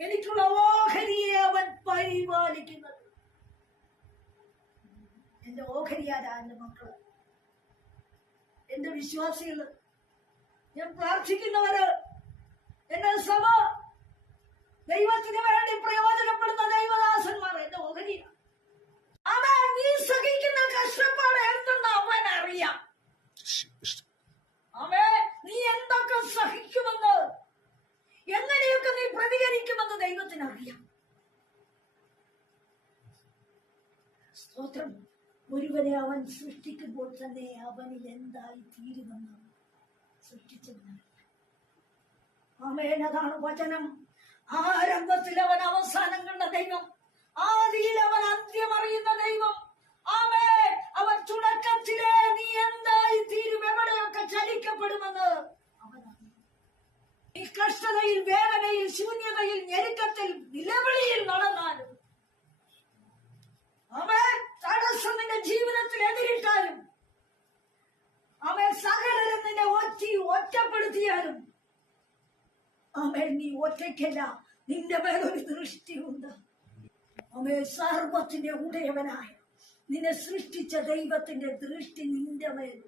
എനിക്കുള്ള ഓഹരിയെ അവൻ പരിപാലിക്കുന്നത്. എന്റെ ഓഹരിയാരാ? എന്റെ മക്കള്, എന്റെ വിശ്വാസികള്, ഞാൻ പ്രാർത്ഥിക്കുന്നവര്, എന്റെ സഭ, ദൈവത്തിന് വേണ്ടി പ്രയോജനപ്പെടുന്ന ദൈവദാസന്മാർ എന്റെ ഓഹരിയാണ്. അവൻ നീ സഹിക്കുന്ന കഷ്ടപ്പാട് എന്തെന്ന് അവൻ അറിയാം. അവൻ നീ എന്തൊക്കെ സഹിക്കുമെന്ന്, എങ്ങനെയൊക്കെ നീ പ്രതികരിക്കുമെന്ന് ദൈവത്തിന് അറിയാം. സ്തോത്രം. ഒരുവനെ അവൻ സൃഷ്ടിക്കുമ്പോൾ തന്നെ അവനിൽ എന്തായി തീരുമെന്ന് സൃഷ്ടിച്ചവനാണ്. ആമേൻ. അതാണ് വചനം. ആരംഭത്തിൽ അവൻ അവസാനം കണ്ട ദൈവം, ആദിയിൽ അവൻ അന്ത്യം അറിയുന്ന ദൈവം. ആമേൻ. അവൻ തുടക്കത്തിലെ നീ എന്തായി തീരും, എവിടെയൊക്കെ ചലിക്കപ്പെടുമെന്ന് അവൻ അറിയും. ഈ കഷ്ടതയിൽ, വേദനയിൽ, ശൂന്യതയിൽ, ഞെരുക്കത്തിൽ, നിലവിളിയിൽ നടന്നാലും, അവൻ തടസ്സം നിന്റെ ജീവിതത്തിൽ എതിരിട്ടാലും, അവൻ സകലരും നിന്നെ ഒറ്റപ്പെടുത്തിയാലും, അവൻ നീ ഒറ്റയ്ക്കല്ല, നിന്റെ മേലൊരു ദൃഷ്ടിയുണ്ട്. അവൻ സർവത്തിന്റെ ഉടയവനായ നിന്നെ സൃഷ്ടിച്ച ദൈവത്തിന്റെ ദൃഷ്ടി നിന്റെ മേൽ